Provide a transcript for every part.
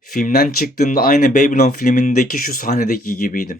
Filmden çıktığımda aynı Babylon filmindeki şu sahnedeki gibiydim.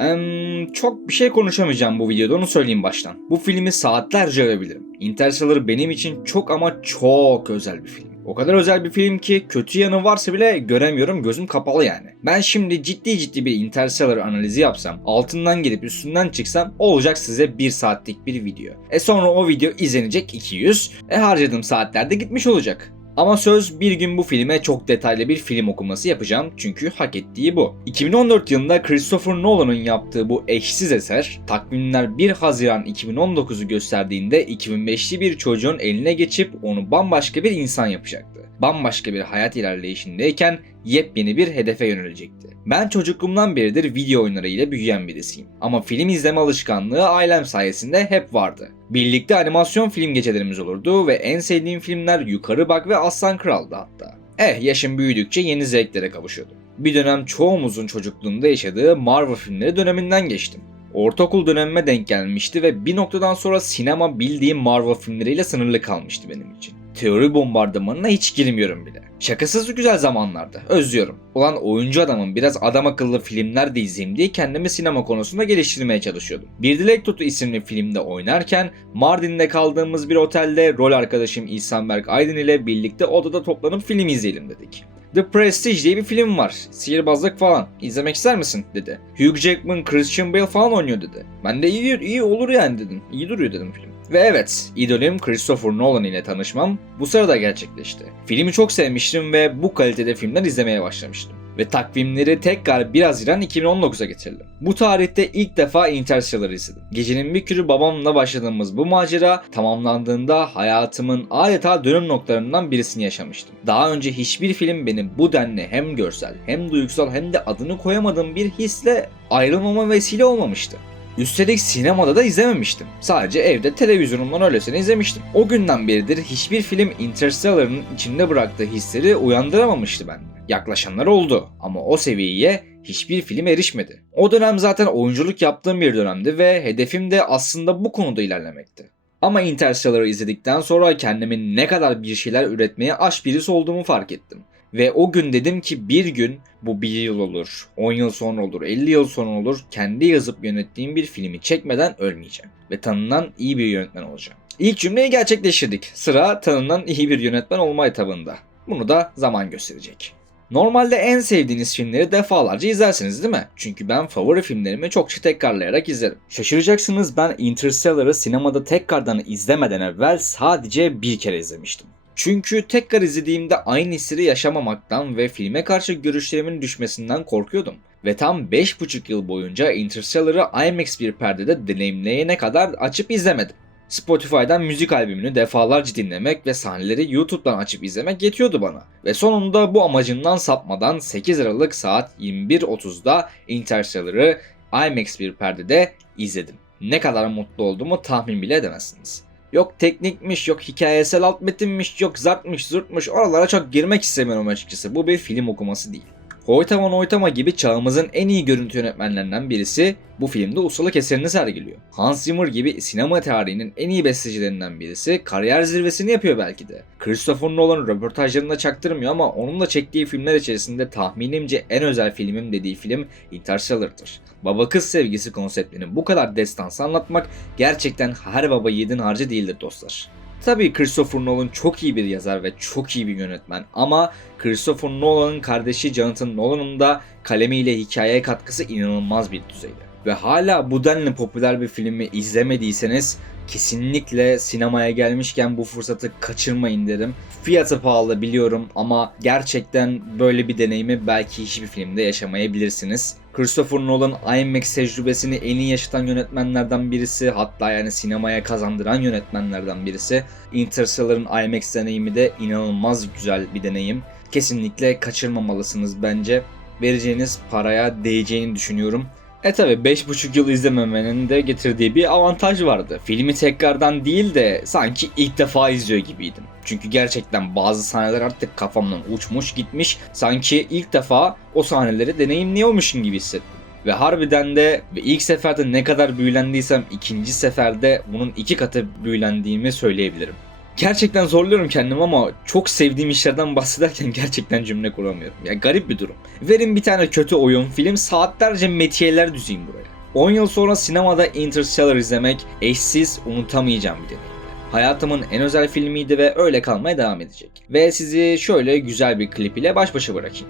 Em, çok bir şey konuşamayacağım bu videoda onu söyleyeyim baştan. Bu filmi saatlerce övebilirim. Interstellar benim için çok ama çok özel bir film. O kadar özel bir film ki kötü yanı varsa bile göremiyorum gözüm kapalı yani. Ben şimdi ciddi ciddi bir Interstellar analizi yapsam, altından gelip üstünden çıksam olacak size bir saatlik bir video. E sonra o video izlenecek 200. E harcadığım saatler de gitmiş olacak. Ama söz bir gün bu filme çok detaylı bir film okuması yapacağım çünkü hak ettiği bu. 2014 yılında Christopher Nolan'ın yaptığı bu eşsiz eser, takvimler 1 Haziran 2019'u gösterdiğinde 2005'li bir çocuğun eline geçip onu bambaşka bir insan yapacaktı. Bambaşka bir hayat ilerleyişindeyken yepyeni bir hedefe yönelecekti. Ben çocukluğumdan beridir video oyunları ile büyüyen birisiyim. Ama film izleme alışkanlığı ailem sayesinde hep vardı. Birlikte animasyon film gecelerimiz olurdu ve en sevdiğim filmler Yukarı Bak ve Aslan Kral'dı hatta. Eh yaşım büyüdükçe yeni zevklere kavuşuyordum. Bir dönem çoğumuzun çocukluğunda yaşadığı Marvel filmleri döneminden geçtim. Ortaokul dönemime denk gelmişti ve bir noktadan sonra sinema bildiğim Marvel filmleriyle sınırlı kalmıştı benim için. Teori bombardımanına hiç girmiyorum bile. Şakasız güzel zamanlardı. Özlüyorum. Ulan oyuncu adamın biraz adam akıllı filmler de izleyeyim diye kendimi sinema konusunda geliştirmeye çalışıyordum. Bir Dilek Tutu isimli filmde oynarken Mardin'de kaldığımız bir otelde rol arkadaşım İhsan Berk Aydın ile birlikte odada toplanıp film izleyelim dedik. The Prestige diye bir film var. Sihirbazlık falan. İzlemek ister misin? dedi. Hugh Jackman, Christian Bale falan oynuyor dedi. Ben de iyi, iyi olur yani dedim. İyi duruyor dedim film. Ve evet, idolüm Christopher Nolan ile tanışmam bu sırada gerçekleşti. Filmi çok sevmiştim ve bu kalitede filmler izlemeye başlamıştım. Ve takvimleri tekrar 1 Haziran 2019'a getirdim. Bu tarihte ilk defa Interstellar'ı izledim. Gecenin bir kürü babamla başladığımız bu macera tamamlandığında hayatımın adeta dönüm noktalarından birisini yaşamıştım. Daha önce hiçbir film benim bu denli hem görsel hem duygusal hem de adını koyamadığım bir hisle ayrılmama vesile olmamıştı. Üstelik sinemada da izlememiştim. Sadece evde televizyonumdan öylesine izlemiştim. O günden beridir hiçbir film Interstellar'ın içinde bıraktığı hisleri uyandıramamıştı bende. Yaklaşanlar oldu ama o seviyeye hiçbir film erişmedi. O dönem zaten oyunculuk yaptığım bir dönemdi ve hedefim de aslında bu konuda ilerlemekti. Ama Interstellar'ı izledikten sonra kendimin ne kadar bir şeyler üretmeye aç birisi olduğumu fark ettim. Ve o gün dedim ki bir gün bu bir yıl olur, 10 yıl sonra olur, 50 yıl sonra olur kendi yazıp yönettiğim bir filmi çekmeden ölmeyeceğim. Ve tanınan iyi bir yönetmen olacağım. İlk cümleyi gerçekleştirdik. Sıra tanınan iyi bir yönetmen olma etabında. Bunu da zaman gösterecek. Normalde en sevdiğiniz filmleri defalarca izlersiniz değil mi? Çünkü ben favori filmlerimi çokça tekrarlayarak izlerim. Şaşıracaksınız ben Interstellar'ı sinemada tekrardan izlemeden evvel sadece bir kere izlemiştim. Çünkü tekrar izlediğimde aynı hisleri yaşamamaktan ve filme karşı görüşlerimin düşmesinden korkuyordum. Ve tam 5,5 yıl boyunca Interstellar'ı IMAX bir perdede deneyimleyene kadar açıp izlemedim. Spotify'dan müzik albümünü defalarca dinlemek ve sahneleri YouTube'dan açıp izlemek yetiyordu bana. Ve sonunda bu amacımdan sapmadan 8 Aralık saat 21.30'da Interstellar'ı IMAX bir perdede izledim. Ne kadar mutlu olduğumu tahmin bile edemezsiniz. Yok teknikmiş, yok hikayesel alt metinmiş, yok zartmış, zurtmuş oralara çok girmek istemiyorum açıkçası. Bu bir film okuması değil. Hoytama Noytama gibi çağımızın en iyi görüntü yönetmenlerinden birisi bu filmde ustalık eserini sergiliyor. Hans Zimmer gibi sinema tarihinin en iyi bestecilerinden birisi kariyer zirvesini yapıyor belki de. Christopher Nolan röportajlarında çaktırmıyor ama onun da çektiği filmler içerisinde tahminimce en özel filmim dediği film Interstellar'dır. Baba kız sevgisi konseptini bu kadar destansı anlatmak gerçekten her baba yiğidin harcı değildir dostlar. Tabii Christopher Nolan çok iyi bir yazar ve çok iyi bir yönetmen ama Christopher Nolan'ın kardeşi Jonathan Nolan'ın da kalemiyle hikayeye katkısı inanılmaz bir düzeyde. Ve hala bu denli popüler bir filmi izlemediyseniz kesinlikle sinemaya gelmişken bu fırsatı kaçırmayın derim. Fiyatı pahalı biliyorum ama gerçekten böyle bir deneyimi belki hiçbir filmde yaşamayabilirsiniz. Christopher Nolan IMAX tecrübesini en iyi yaşatan yönetmenlerden birisi. Hatta yani sinemaya kazandıran yönetmenlerden birisi. Interstellar'ın IMAX deneyimi de inanılmaz güzel bir deneyim. Kesinlikle kaçırmamalısınız bence. Vereceğiniz paraya değeceğini düşünüyorum. E tabi 5,5 yıl izlememenin de getirdiği bir avantaj vardı. Filmi tekrardan değil de sanki ilk defa izliyor gibiydim. Çünkü gerçekten bazı sahneler artık kafamdan uçmuş gitmiş. Sanki ilk defa o sahneleri deneyimliyormuşum gibi hissettim. Ve harbiden de ve ilk seferde ne kadar büyülendiysem ikinci seferde bunun iki katı büyülendiğimi söyleyebilirim. Gerçekten zorluyorum kendimi ama çok sevdiğim işlerden bahsederken gerçekten cümle kuramıyorum. Ya garip bir durum. Verin bir tane kötü oyun, film saatlerce metiyeler düzeyim buraya. 10 yıl sonra sinemada Interstellar izlemek eşsiz, unutamayacağım bir deneyimdi. Hayatımın en özel filmiydi ve öyle kalmaya devam edecek. Ve sizi şöyle güzel bir klip ile baş başa bırakayım.